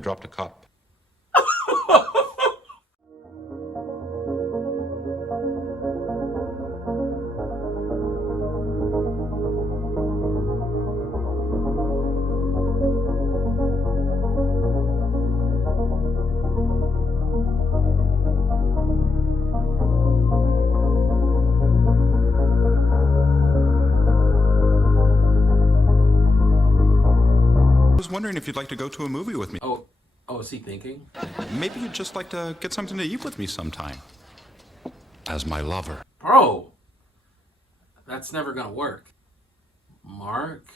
dropped a cup. I was wondering if you'd like to go to a movie with me. Oh, is he thinking? Maybe you'd just like to get something to eat with me sometime. As my lover. Bro, that's never gonna work. Mark,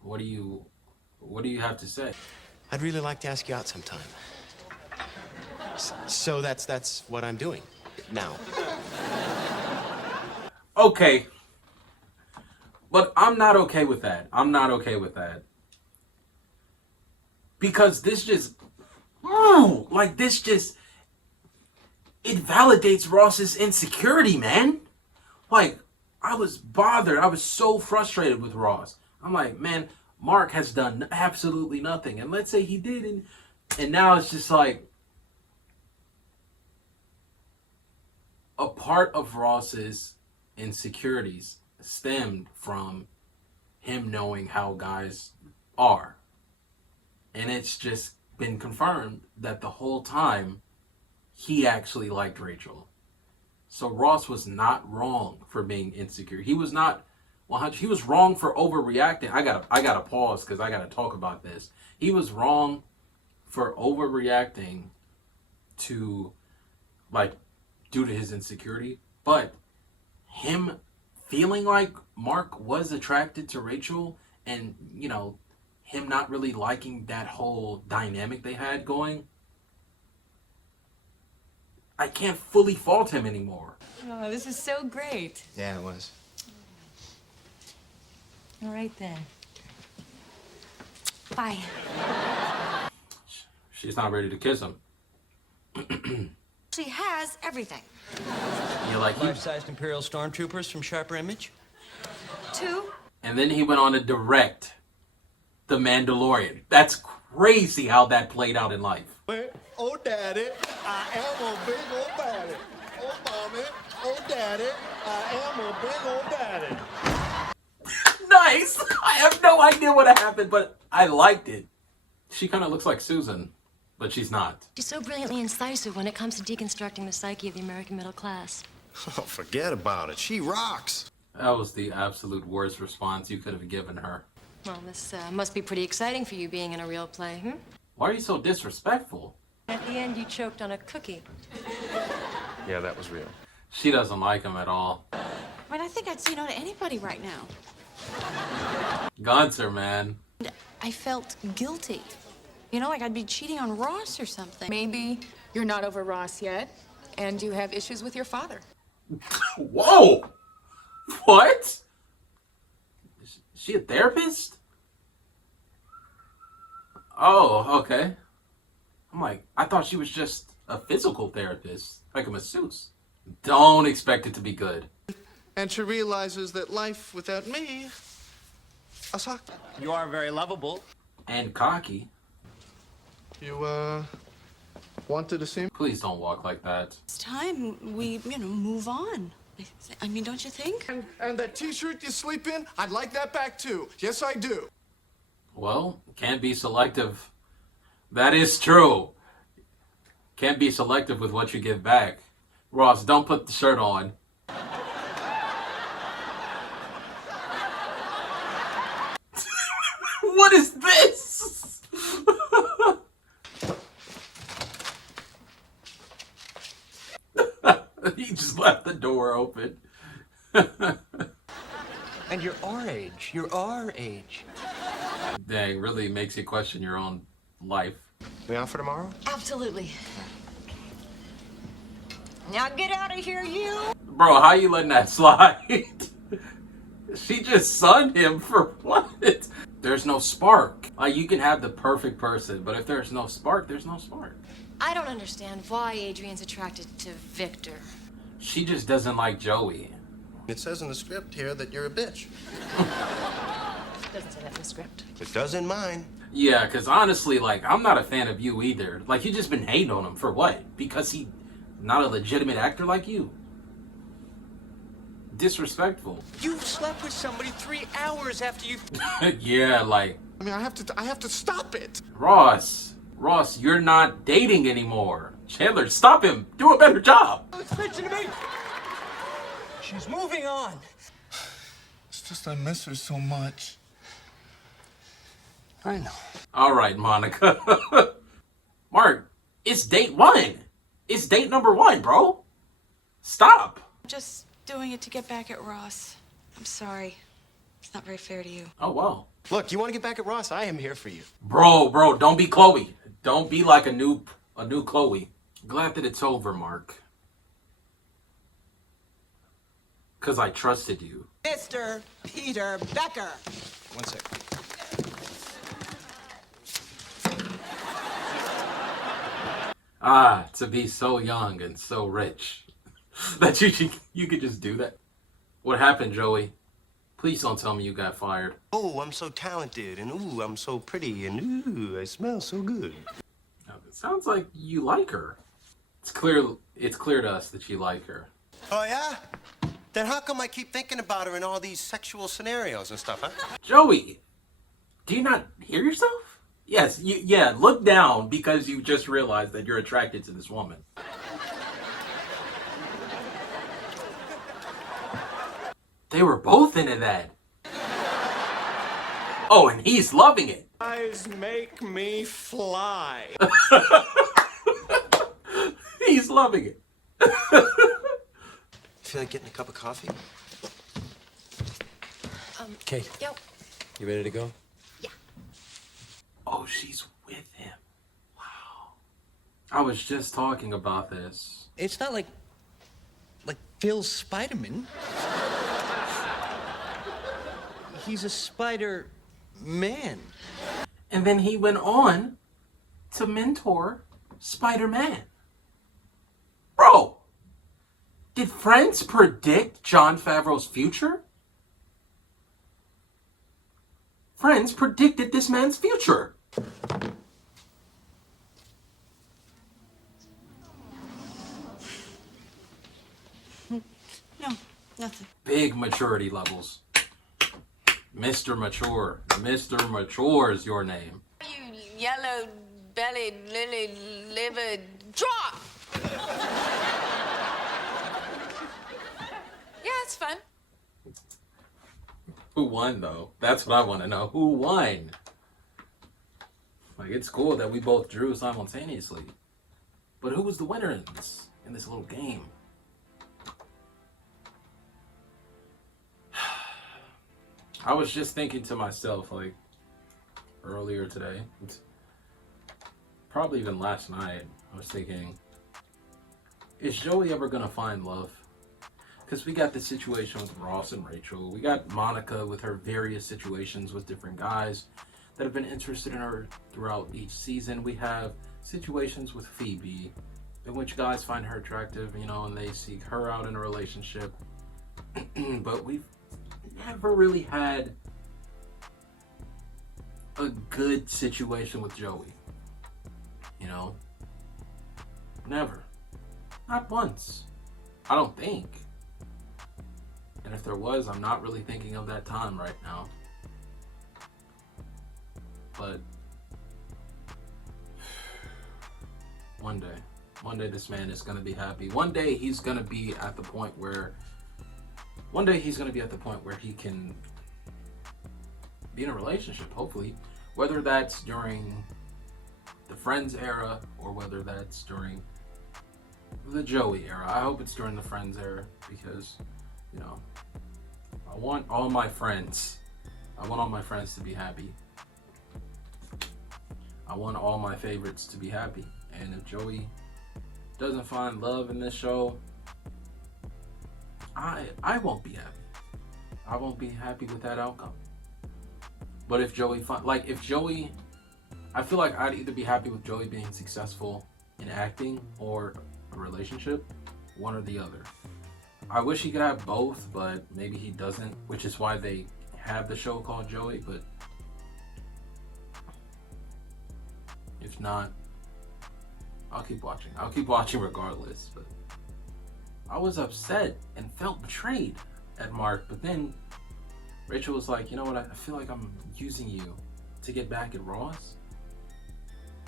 what do you have to say? I'd really like to ask you out sometime. So that's what I'm doing now. Okay. But I'm not okay with that. I'm not okay with that. Because this just, it validates Ross's insecurity, man. Like, I was bothered. I was so frustrated with Ross. I'm like, man, Mark has done absolutely nothing. And let's say he did, and now it's just like, a part of Ross's insecurities stemmed from him knowing how guys are. And it's just been confirmed that the whole time he actually liked Rachel. So Ross was not wrong for being insecure. He was not 100. He was wrong for overreacting. I gotta pause because I gotta talk about this. He was wrong for overreacting to, like, due to his insecurity. But him feeling like Mark was attracted to Rachel, and him not really liking that whole dynamic they had going, I can't fully fault him anymore. Oh, this is so great. Yeah, it was. All right, then. Bye. She's not ready to kiss him. She has everything. You're like, Life-sized Imperial Stormtroopers from Sharper Image. 2. and then he went on to direct The Mandalorian. That's crazy how that played out in life. Oh, daddy, I am a big old daddy. Oh, mommy, oh, daddy, I am a big old daddy. Nice! I have no idea what happened, but I liked it. She kind of looks like Susan, but she's not. She's so brilliantly incisive when it comes to deconstructing the psyche of the American middle class. Oh, forget about it. She rocks. That was the absolute worst response you could have given her. Well, this must be pretty exciting for you being in a real play, hmm? Why are you so disrespectful? At the end, you choked on a cookie. Yeah, that was real. She doesn't like him at all. I mean, I think I'd say no to anybody right now. Gunter, man. I felt guilty. You know, like I'd be cheating on Ross or something. Maybe you're not over Ross yet, and you have issues with your father. Whoa! What? Is she a therapist? Oh, okay. I'm like, I thought she was just a physical therapist, like a masseuse. Don't expect it to be good. And she realizes that life without me, a suck. You are very lovable. And cocky. You, wanted to see me? Please don't walk like that. It's time we, move on. I mean, don't you think? And that t-shirt you sleep in, I'd like that back too. Yes, I do. Well, can't be selective. That is true. Can't be selective with what you give back. Ross, don't put the shirt on. What is this? He just left the door open. And you're our age. You're our age. Dang, really makes you question your own life. We on for tomorrow? Absolutely. Now get out of here, you! Bro, how you letting that slide? She just sunned him for what? There's no spark. Like, you can have the perfect person, but if there's no spark, there's no spark. I don't understand why Adrian's attracted to Victor. She just doesn't like Joey. It says in the script here that you're a bitch. Doesn't say that in the script. It doesn't mine. Yeah, because honestly, like, I'm not a fan of you either. Like, you just been hating on him for what? Because he not a legitimate actor like you? Disrespectful. You slept with somebody 3 hours after you... Yeah, like... I mean, I have to stop it. Ross, you're not dating anymore. Chandler, stop him. Do a better job. It's bitching to me. She's moving on. It's just I miss her so much. I know. All right, Monica. Mark, it's date 1. It's date number 1, bro. Stop. Just doing it to get back at Ross. I'm sorry. It's not very fair to you. Oh, wow. Look, you want to get back at Ross? I am here for you. Bro, don't be Chloe. Don't be like a new Chloe. Glad that it's over, Mark. Because I trusted you. Mr. Peter Becker. One sec. Ah, to be so young and so rich. That you could just do that. What happened, Joey? Please don't tell me you got fired. Oh, I'm so talented, and ooh, I'm so pretty, and ooh, I smell so good. It sounds like you like her. It's clear to us that you like her. Oh, yeah? Then how come I keep thinking about her in all these sexual scenarios and stuff, huh? Joey, do you not hear yourself? Yes, yeah, look down because you just realized that you're attracted to this woman. They were both into that. Oh, and he's loving it. Eyes make me fly. He's loving it. Feel like getting a cup of coffee? Kate, Yep. you ready to go? Oh, she's with him. Wow. I was just talking about this. It's not like Phil Spiderman. He's a Spider-Man. And then he went on to mentor Spider-Man. Bro, did Friends predict Jon Favreau's future? Friends predicted this man's future. No, nothing. Big maturity levels. Mr. Mature. Mr. Mature is your name. You yellow-bellied, lily-livered drop! Yeah, it's fun. Who won, though? That's what I want to know. Who won? Like, it's cool that we both drew simultaneously. But who was the winner in this little game? I was just thinking to myself, like, earlier today, probably even last night, I was thinking, is Joey ever gonna find love? Because we got the situation with Ross and Rachel. We got Monica with her various situations with different guys that have been interested in her throughout each season. We have situations with Phoebe in which guys find her attractive, you know, and they seek her out in a relationship. But we've never really had a good situation with Joey. You know? Never. Not once. I don't think. And if there was, I'm not really thinking of that time right now. But one day this man is going to be happy. One day he's going to be at the point where he can be in a relationship, hopefully. Whether that's during the Friends era or whether that's during the Joey era. I hope it's during the Friends era because, you know, I want all my friends to be happy. I want all my favorites to be happy. And if Joey doesn't find love in this show, I won't be happy. I won't be happy with that outcome. But if Joey I feel like I'd either be happy with Joey being successful in acting or a relationship, one or the other. I wish he could have both, but maybe he doesn't, which is why they have the show called Joey, but if not, I'll keep watching. I'll keep watching regardless. But I was upset and felt betrayed at Mark, but then Rachel was like, you know what, I feel like I'm using you to get back at Ross.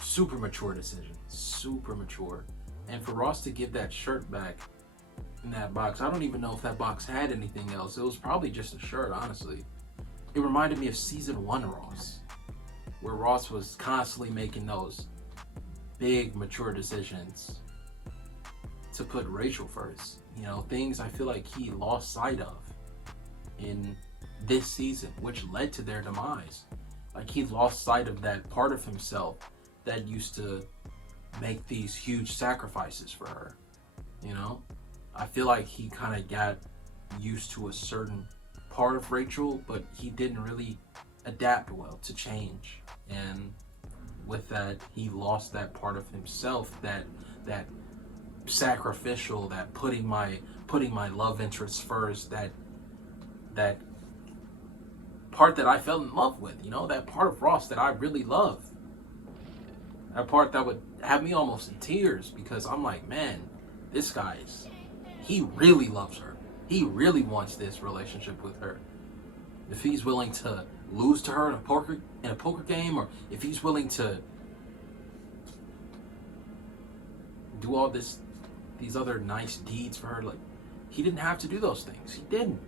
Super mature decision. Super mature. And for Ross to give that shirt back in that box, I don't even know if that box had anything else. It was probably just a shirt, honestly. It reminded me of season 1 Ross, where Ross was constantly making those big mature decisions to put Rachel first. You know, things I feel like he lost sight of in this season, which led to their demise. Like, he lost sight of that part of himself that used to make these huge sacrifices for her. You know, I feel like he kind of got used to a certain part of Rachel, but he didn't really adapt well to change. And with that, he lost that part of himself, that sacrificial, that putting my love interests first, that part that I fell in love with, you know, that part of Ross that I really love. That part that would have me almost in tears, because I'm like, man, this guy's, he really loves her. He really wants this relationship with her. If he's willing to lose to her in a poker game, or if he's willing to do all these other nice deeds for her, like, he didn't have to do those things. He didn't.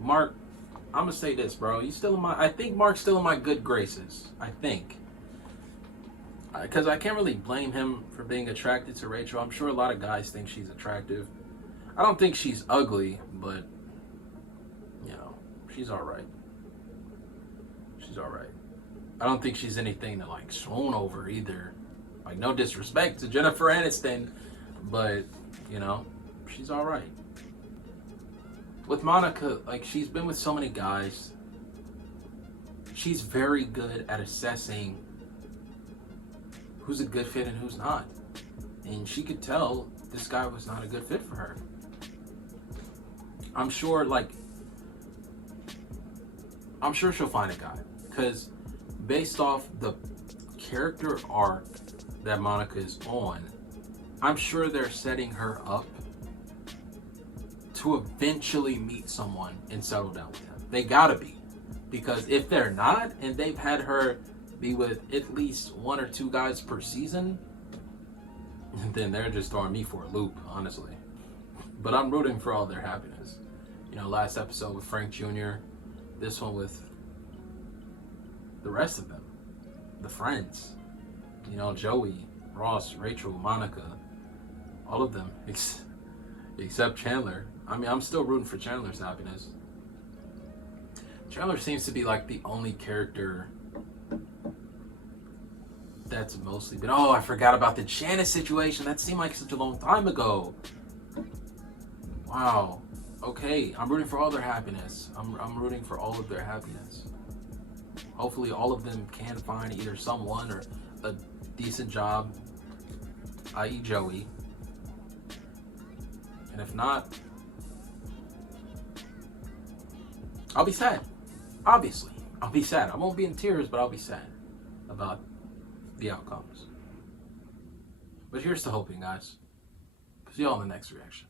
Mark, I'm gonna say this, bro. I think Mark's still in my good graces. I think. Because I can't really blame him for being attracted to Rachel. I'm sure a lot of guys think she's attractive. I don't think she's ugly, but, you know, she's alright. She's alright. I don't think she's anything to, like, swoon over either. Like, no disrespect to Jennifer Aniston, but, you know, she's alright. With Monica, like, she's been with so many guys. She's very good at assessing who's a good fit and who's not. And she could tell this guy was not a good fit for her. I'm sure she'll find a guy. Because based off the character arc that Monica is on, I'm sure they're setting her up to eventually meet someone and settle down with him. They gotta be. Because if they're not, and they've had her be with at least 1 or 2 guys per season, then they're just throwing me for a loop, honestly. But I'm rooting for all their happiness. You know, last episode with Frank Jr., this one with the rest of them, the friends. You know, Joey, Ross, Rachel, Monica, all of them, except Chandler. I mean, I'm still rooting for Chandler's happiness. Chandler seems to be like the only character that's mostly been, oh, I forgot about the Janice situation. That seemed like such a long time ago. Wow. Okay, I'm rooting for all their happiness. I'm rooting for all of their happiness. Hopefully all of them can find either someone or a decent job, i.e. Joey. And if not, I'll be sad. Obviously, I'll be sad. I won't be in tears, but I'll be sad about the outcomes. But here's to hoping, guys. See y'all in the next reaction.